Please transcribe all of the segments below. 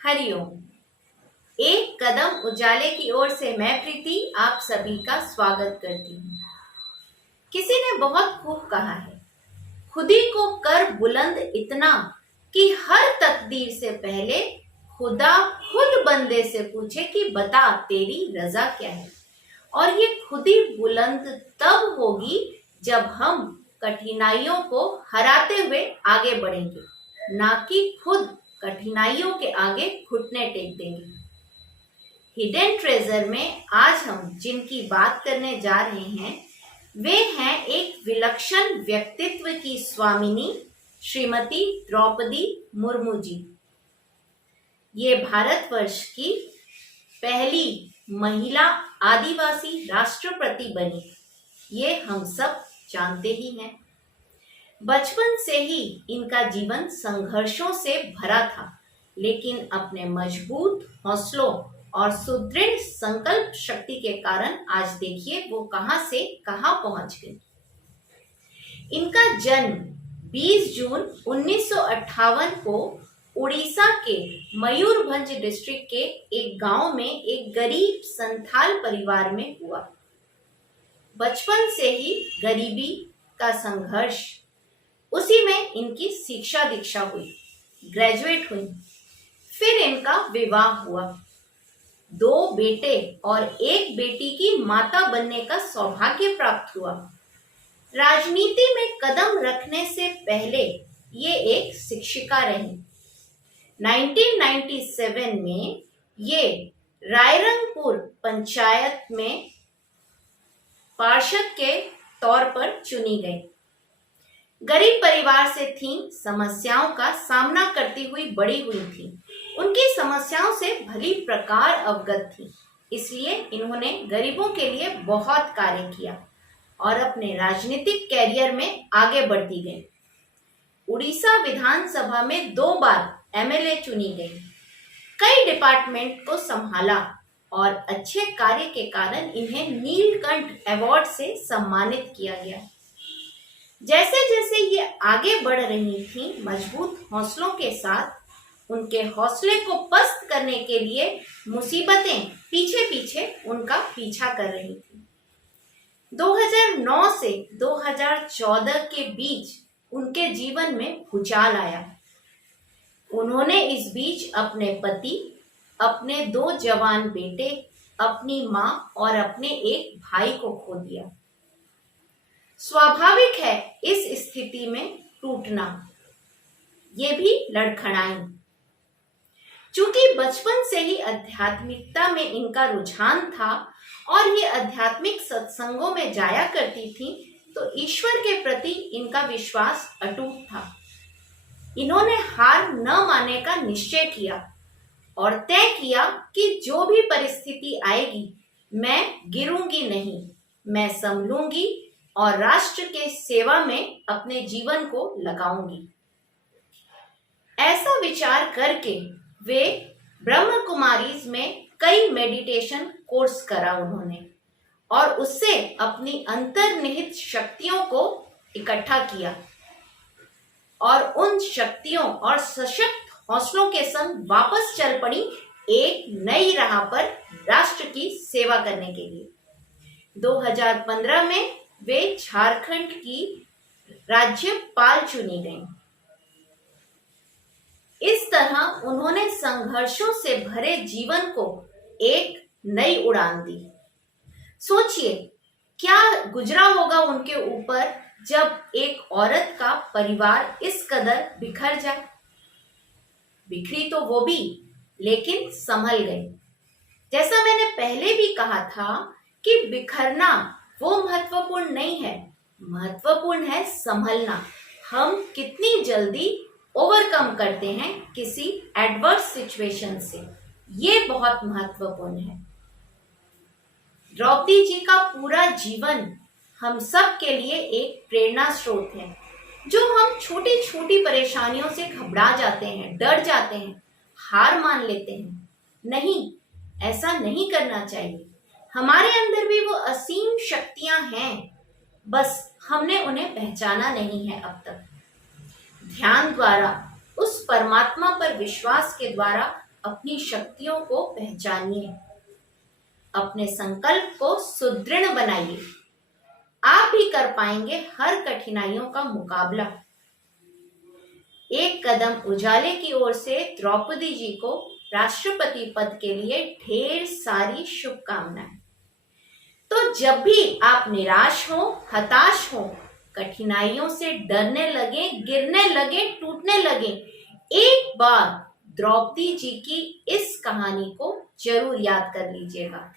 हरिओम। एक कदम उजाले की ओर से मैं प्रीति आप सभी का स्वागत करती हूँ। किसी ने बहुत खूब कहा है, खुदी को कर बुलंद इतना कि हर तकदीर से पहले खुदा खुद बंदे से पूछे कि बता तेरी रजा क्या है। और ये खुदी बुलंद तब होगी जब हम कठिनाइयों को हराते हुए आगे बढ़ेंगे, ना कि खुद कठिनाइयों के आगे घुटने टेक देंगे। हिडन ट्रेजर में आज हम जिनकी बात करने जा रहे हैं वे हैं एक विलक्षण व्यक्तित्व की स्वामिनी श्रीमती द्रौपदी मुर्मू जी। ये भारतवर्ष की पहली महिला आदिवासी राष्ट्रपति बनी, ये हम सब जानते ही हैं। बचपन से ही इनका जीवन संघर्षों से भरा था, लेकिन अपने मजबूत हौसलों और सुदृढ़ संकल्प शक्ति के कारण आज देखिए वो कहां से कहां पहुंच गई। इनका जन्म 20 जून 1958 को उड़ीसा के मयूरभंज डिस्ट्रिक्ट के एक गांव में एक गरीब संथाल परिवार में हुआ। बचपन से ही गरीबी का संघर्ष, उसी में इनकी शिक्षा दीक्षा हुई, ग्रेजुएट हुई। फिर इनका विवाह हुआ। 2 बेटे और एक बेटी की माता बनने का सौभाग्य प्राप्त हुआ। राजनीति में कदम रखने से पहले ये एक शिक्षिका रही। 1997 में ये रायरंगपुर पंचायत में पार्षद के तौर पर चुनी गई। गरीब परिवार से थी, समस्याओं का सामना करती हुई बड़ी हुई थी, उनकी समस्याओं से भली प्रकार अवगत थी। इसलिए इन्होंने गरीबों के लिए बहुत कार्य किया और अपने राजनीतिक कैरियर में आगे बढ़ती गई। उड़ीसा विधानसभा में 2 बार एमएलए चुनी गई, कई डिपार्टमेंट को संभाला और अच्छे कार्य के कारण इन्हें नीलकंठ अवार्ड से सम्मानित किया गया। जैसे जैसे ये आगे बढ़ रही थी, मजबूत हौसलों के साथ उनके हौसले को पस्त करने के लिए मुसीबतें पीछे पीछे उनका पीछा कर रही थी। 2009 से 2014 के बीच उनके जीवन में भूचाल आया। उन्होंने इस बीच अपने पति, अपने 2 जवान बेटे, अपनी मां और अपने एक भाई को खो दिया। स्वाभाविक है इस स्थिति में टूटना, ये भी लड़खड़ाई। चूंकि बचपन से ही आध्यात्मिकता में इनका रुझान था और ये आध्यात्मिक सत्संगों में जाया करती थी, तो ईश्वर के प्रति इनका विश्वास अटूट था। इन्होंने हार न मानने का निश्चय किया और तय किया कि जो भी परिस्थिति आएगी मैं गिरूंगी नहीं, मैं संभलूंगी और राष्ट्र के सेवा में अपने जीवन को लगाऊंगी। ऐसा विचार करके वे ब्रह्म कुमारीज में कई मेडिटेशन कोर्स करा उन्होंने और उससे अपनी अंतर्निहित शक्तियों को इकट्ठा किया और उन शक्तियों और सशक्त हौसलों के संग वापस चल पड़ी एक नई राह पर राष्ट्र की सेवा करने के लिए। 2015 में वे झारखंड की राज्यपाल चुनी गईं। इस तरह उन्होंने संघर्षों से भरे जीवन को एक नई उड़ान दी। सोचिए क्या गुजरा होगा उनके ऊपर जब एक औरत का परिवार इस कदर बिखर जाए। बिखरी तो वो भी, लेकिन संभल गई। जैसा मैंने पहले भी कहा था कि बिखरना वो महत्वपूर्ण नहीं है, महत्वपूर्ण है संभलना। हम कितनी जल्दी ओवरकम करते हैं किसी एडवर्स सिचुएशन से, ये बहुत महत्वपूर्ण है। द्रौपदी जी का पूरा जीवन हम सब के लिए एक प्रेरणा स्रोत है। जो हम छोटी छोटी परेशानियों से घबरा जाते हैं, डर जाते हैं, हार मान लेते हैं, नहीं, ऐसा नहीं करना चाहिए। हमारे अंदर भी वो असीम शक्तियां हैं, बस हमने उन्हें पहचाना नहीं है अब तक। ध्यान द्वारा, उस परमात्मा पर विश्वास के द्वारा अपनी शक्तियों को पहचानिए, अपने संकल्प को सुदृढ़ बनाइए। आप भी कर पाएंगे हर कठिनाइयों का मुकाबला। एक कदम उजाले की ओर से द्रौपदी जी को राष्ट्रपति पद के लिए ढेर सारी शुभकामनाएं। तो जब भी आप निराश हो, हताश हो, कठिनाइयों से डरने लगे, गिरने लगे, टूटने लगे, एक बार द्रौपदी जी की इस कहानी को जरूर याद कर लीजिएगा।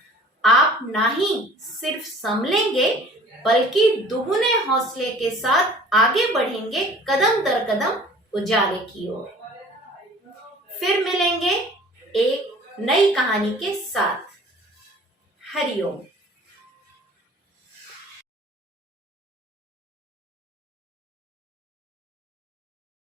आप ना ही सिर्फ संभलेंगे बल्कि दुगने हौसले के साथ आगे बढ़ेंगे कदम दर कदम उजाले की ओर। फिर मिलेंगे एक नई कहानी के साथ। हरिओम।